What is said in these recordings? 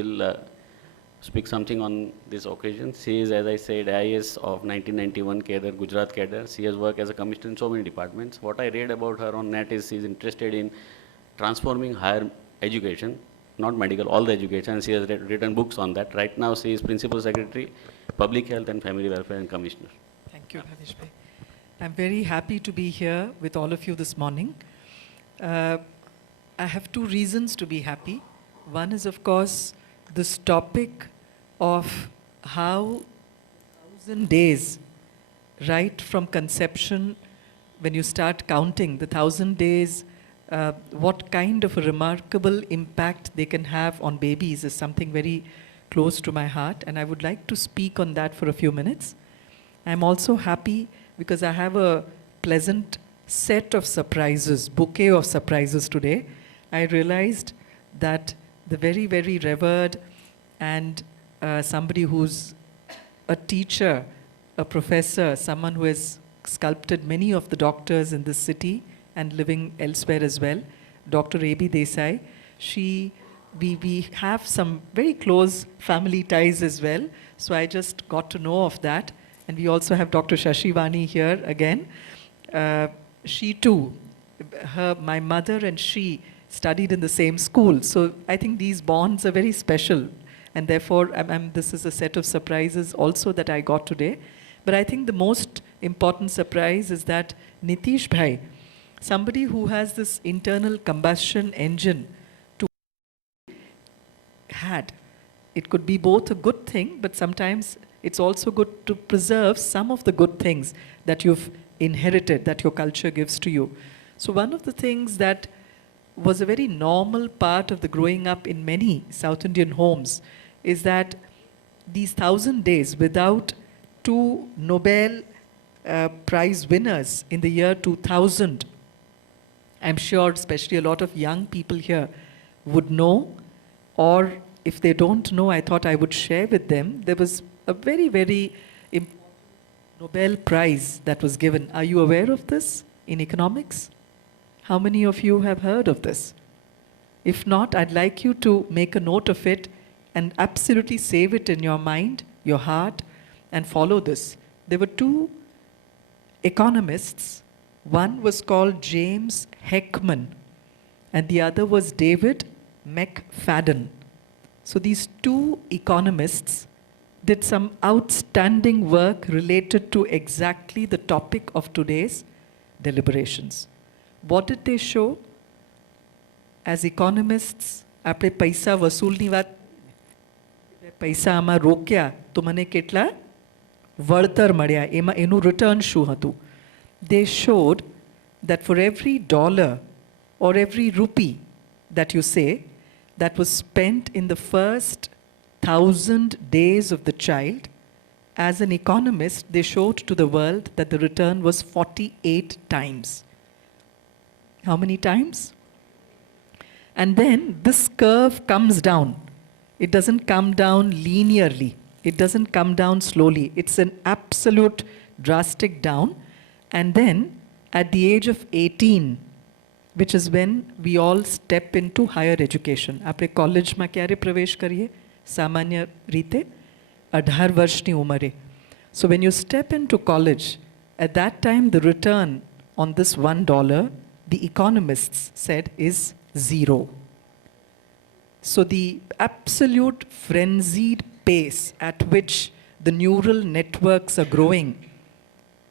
will speak something on this occasion. She is, as I said, IAS of 1991 cadre, Gujarat cadre. She has worked as a commissioner in so many departments. What I read about her on net is she is interested in transforming higher education, not medical, all the education. She has written books on that. Right now, she is Principal Secretary, Public Health and Family Welfare and Commissioner. Thank you, Rajesh bhai. I'm very happy to be here with all of you this morning. I have two reasons to be happy. One is, of course, this topic of how 1,000 days, right from conception, when you start counting the 1,000 days, what kind of a remarkable impact they can have on babies is something very close to my heart, and I would like to speak on that for a few minutes. I'm also happy because I have a pleasant set of surprises, bouquet of surprises today. I realized that the very, very revered and somebody who's a teacher, a professor, someone who has sculpted many of the doctors in this city and living elsewhere as well, Dr. A.B. Desai. We have some very close family ties as well, so I just got to know of that. And we also have Dr. Shashivani here again. She too, my mother and she studied in the same school. So I think these bonds are very special. And therefore, this is a set of surprises also that I got today. But I think the most important surprise is that Nitish bhai, somebody who has this internal combustion engine had. It could be both a good thing, but sometimes it's also good to preserve some of the good things that you've inherited, that your culture gives to you. So one of the things that was a very normal part of the growing up in many South Indian homes is that these 1,000 days without two Nobel Prize winners in the year 2000, I'm sure especially a lot of young people here would know, or if they don't know, I thought I would share with them. There was a very, very important Nobel Prize that was given. Are you aware of this in economics? How many of you have heard of this? If not, I'd like you to make a note of it and absolutely save it in your mind, your heart, and follow this. There were two economists. One was called James Heckman, and the other was David McFadden. So these two economists did some outstanding work related to exactly the topic of today's deliberations. What did they show? As economists, આપણે પૈસા વસૂલની વાત, પૈસા આમાં રોક્યા તો મને કેટલા વળતર મળ્યા, એનું return શું હતું? They showed that for every dollar or every rupee that you say that was spent in the first 1,000 days of the child, as an economist, they showed to the world that the return was 48 times. How many times? And then this curve comes down. It doesn't come down linearly. It doesn't come down slowly. It's an absolute drastic down. And then at the age of 18, which is when we all step into higher education. આપણે કોલેજમાં ક્યારે પ્રવેશ કરીએ? સામાન્ય રીતે 18 વર્ષની ઉંમરે. So when you step into college, at that time the return on this $1, the economists said, is 0. So the absolute frenzied pace at which the neural networks are growing,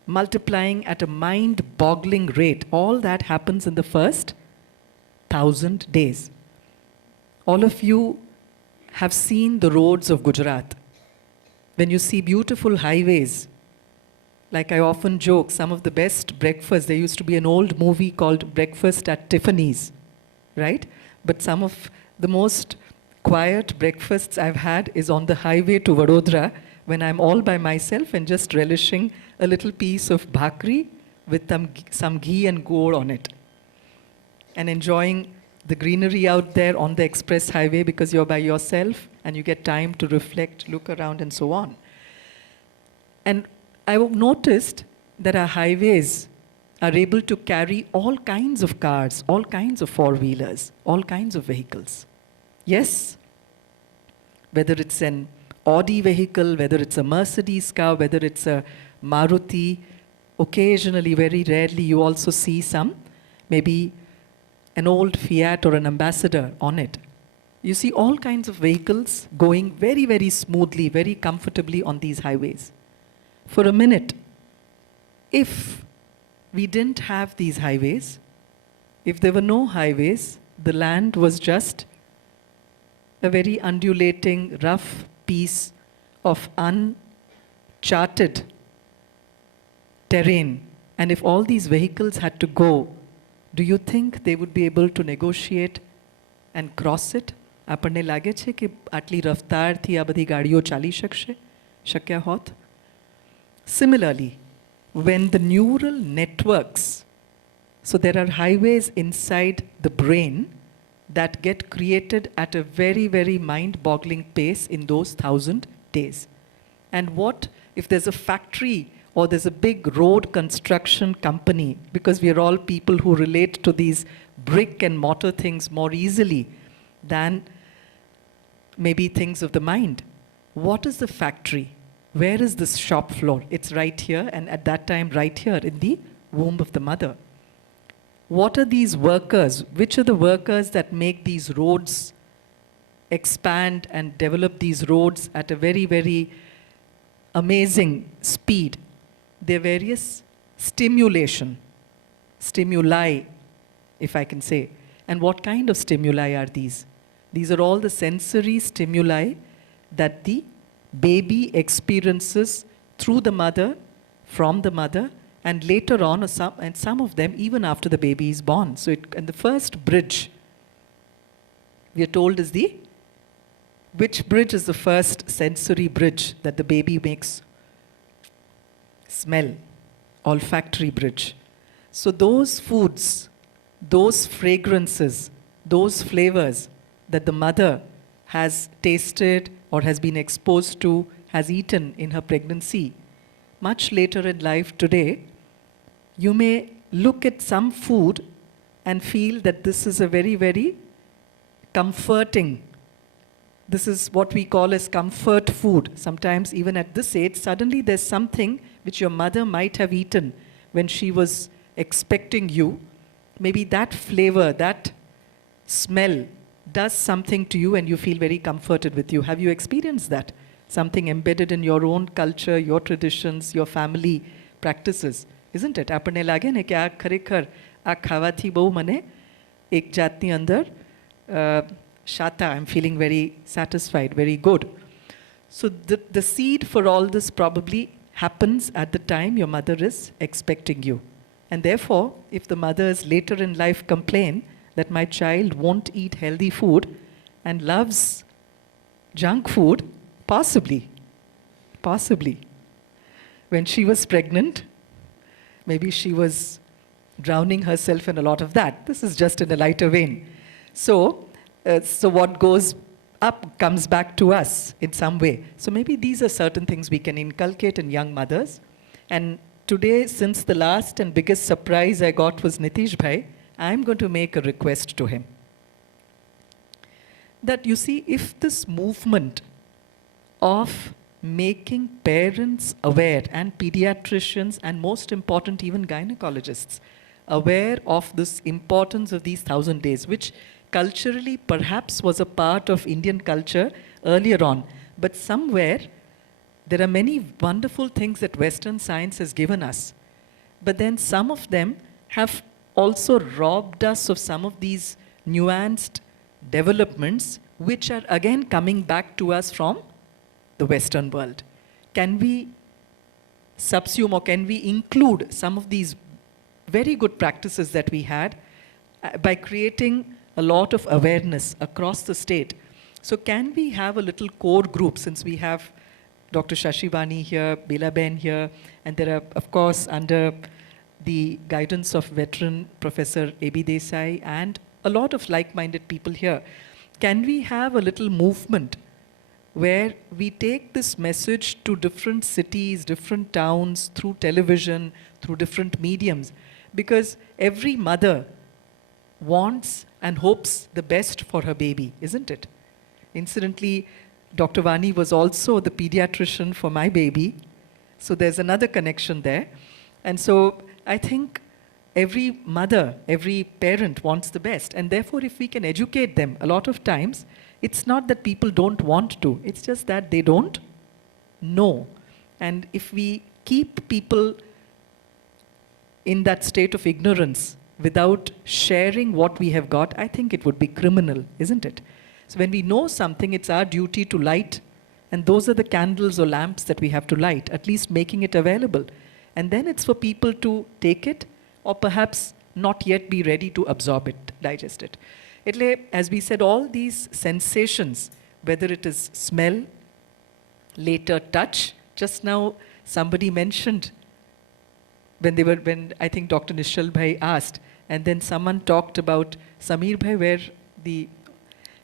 multiplying at a mind-boggling rate, all that happens in the first 1,000 days. All of you have seen the roads of Gujarat. When you see beautiful highways, like I often joke, some of the best breakfasts, there used to be an old movie called Breakfast at Tiffany's, right? But some of the most quiet breakfasts I've had is on the highway to Vadodara, when I'm all by myself and just relishing a little piece of bhakri with some ghee and gur on it, and enjoying the greenery out there on the express highway because you're by yourself and you get time to reflect, look around, and so on. And I've noticed that our highways are able to carry all kinds of cars, all kinds of four-wheelers, all kinds of vehicles. Yes? whether it's an Audi vehicle, whether it's a Mercedes car, whether it's a Maruti. Occasionally, very rarely, you also see some, maybe an old Fiat or an Ambassador on it. You see all kinds of vehicles going very, very smoothly, very comfortably on these highways. For a minute, if we didn't have these highways, if there were no highways, the land was just a very undulating, rough piece of uncharted terrain. And if all these vehicles had to go, do you think they would be able to negotiate and cross it? આપણને લાગે છે કે આટલી રફતારથી આ બધી ગાડીઓ ચાલી શકશે, શક્ય હોત? Similarly, when the neural networks, so there are highways inside the brain that get created at a very, very mind-boggling pace in those 1,000 days. And what if there's a factory or there's a big road construction company, because we are all people who relate to these brick and mortar things more easily than maybe things of the mind. What is the factory? Where is this shop floor? It's right here, and at that time, right here in the womb of the mother. What are these workers? Which are the workers that make these roads expand and develop these roads at a very, very amazing speed? There are various stimuli, if I can say. And what kind of stimuli are these? These are all the sensory stimuli that the baby experiences through the mother, from the mother, and later on, and some of them even after the baby is born. So and the first bridge, we are told, is which bridge is the first sensory bridge that the baby makes? Smell, olfactory bridge. So those foods, those fragrances, those flavors that the mother has tasted or has been exposed to, has eaten in her pregnancy, much later in life today, you may look at some food and feel that this is a very, very comforting. This is what we call as comfort food. Sometimes even at this age, suddenly there's something which your mother might have eaten when she was expecting you. Maybe that flavor, that smell does something to you and you feel very comforted with you. Have you experienced that? Something embedded in your own culture, your traditions, your family practices, isn't it? આપણને લાગે ને કે આ ખરેખર આ ખાવાથી બહુ મને એક જાતની અંદર શાતા, I'm feeling very satisfied, very good. So the seed for all this probably happens at the time your mother is expecting you. And therefore, if the mothers later in life complain that my child won't eat healthy food and loves junk food, possibly, when she was pregnant, maybe she was drowning herself in a lot of that. This is just in a lighter vein. So what goes up comes back to us in some way. So maybe these are certain things we can inculcate in young mothers. And today, since the last and biggest surprise I got was Nitish Bhai, I'm going to make a request to him. That you see, if this movement of making parents aware, and pediatricians, and most important, even gynecologists, aware of this importance of these 1,000 days, which culturally perhaps was a part of Indian culture earlier on. But somewhere, there are many wonderful things that Western science has given us. But then some of them have also robbed us of some of these nuanced developments, which are again coming back to us from the Western world. Can we subsume or can we include some of these very good practices that we had by creating a lot of awareness across the state? So can we have a little core group, since we have Dr. Shashivani here, Belaben here, and there are, of course, under the guidance of veteran Professor A.B. Desai and a lot of like-minded people here. Can we have a little movement where we take this message to different cities, different towns, through television, through different mediums? Because every mother wants and hopes the best for her baby, isn't it? Incidentally, Dr. Vani was also the pediatrician for my baby. So there's another connection there. And so I think every mother, every parent wants the best. And therefore, if we can educate them, a lot of times, it's not that people don't want to, it's just that they don't know. And if we keep people in that state of ignorance without sharing what we have got, I think it would be criminal, isn't it? So when we know something, it's our duty to light. And those are the candles or lamps that we have to light, at least making it available. And then it's for people to take it, or perhaps not yet be ready to absorb it, digest it. As we said, all these sensations, whether it is smell, later touch, just now somebody mentioned when I think Dr. Nishal Bhai asked, and then someone talked about Samir Bhai, where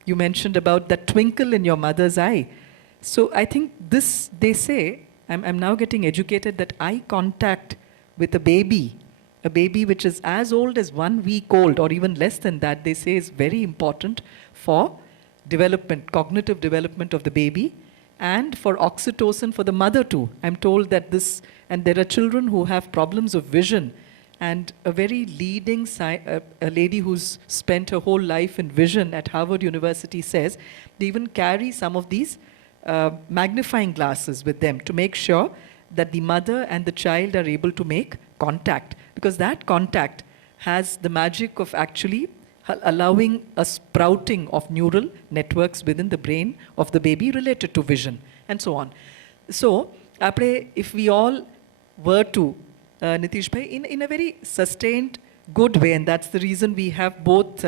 you mentioned about that twinkle in your mother's eye. So I think this, they say, I'm now getting educated that eye contact with a baby which is as old as 1 week old or even less than that, they say is very important for development, cognitive development of the baby, and for oxytocin for the mother too. I'm told that this, and there are children who have problems of vision, and a very leading a lady who's spent her whole life in vision at Harvard University says they even carry some of these magnifying glasses with them to make sure that the mother and the child are able to make contact, because that contact has the magic of actually allowing a sprouting of neural networks within the brain of the baby related to vision, and so on. So, if we all were to, Nitish Bhai, in a very sustained, good way, and that's the reason we have both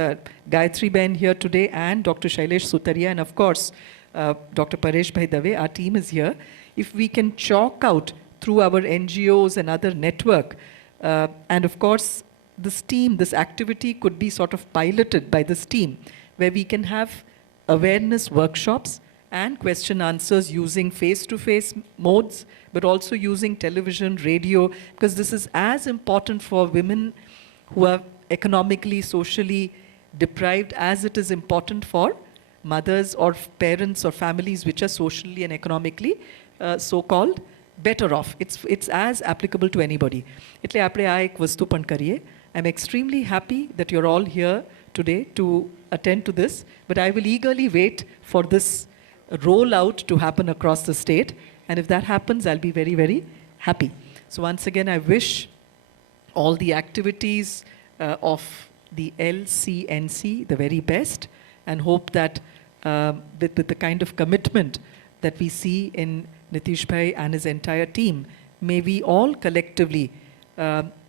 Gayatri Ben here today and Dr. Shailesh Sutaria, and of course, Dr. Paresh Bhai Dave, our team is here. If we can chalk out through our NGOs and other network, and of course, this team, this activity could be sort of piloted by this team, where we can have awareness workshops and question answers using face-to-face modes, but also using television, radio, because this is as important for women who are economically, socially deprived as it is important for mothers or parents or families which are socially and economically so-called better off. It's as applicable to anybody. એટલે આપણે આ એક વસ્તુ પણ કરીએ. I'm extremely happy that you're all here today to attend to this, but I will eagerly wait for this rollout to happen across the state, and if that happens, I'll be very, very happy. So once again, I wish all the activities of the LCNC the very best, and hope that with the kind of commitment that we see in Nitish Bhai and his entire team, may we all collectively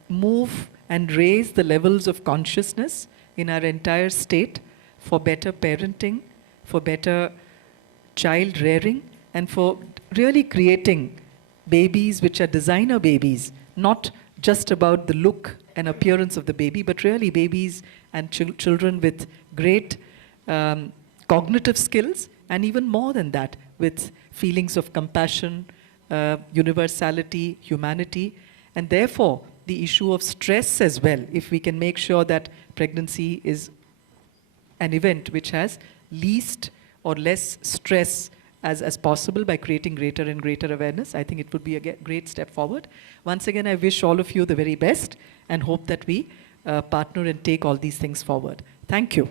move and raise the levels of consciousness in our entire state for better parenting, for better child rearing, and for really creating babies which are designer babies, not just about the look and appearance of the baby, but really babies and children with great cognitive skills, and even more than that, with feelings of compassion, universality, humanity, and therefore the issue of stress as well, if we can make sure that pregnancy is an event which has least or less stress as possible by creating greater and greater awareness, I think it would be a great step forward. Once again, I wish all of you the very best and hope that we partner and take all these things forward. Thank you.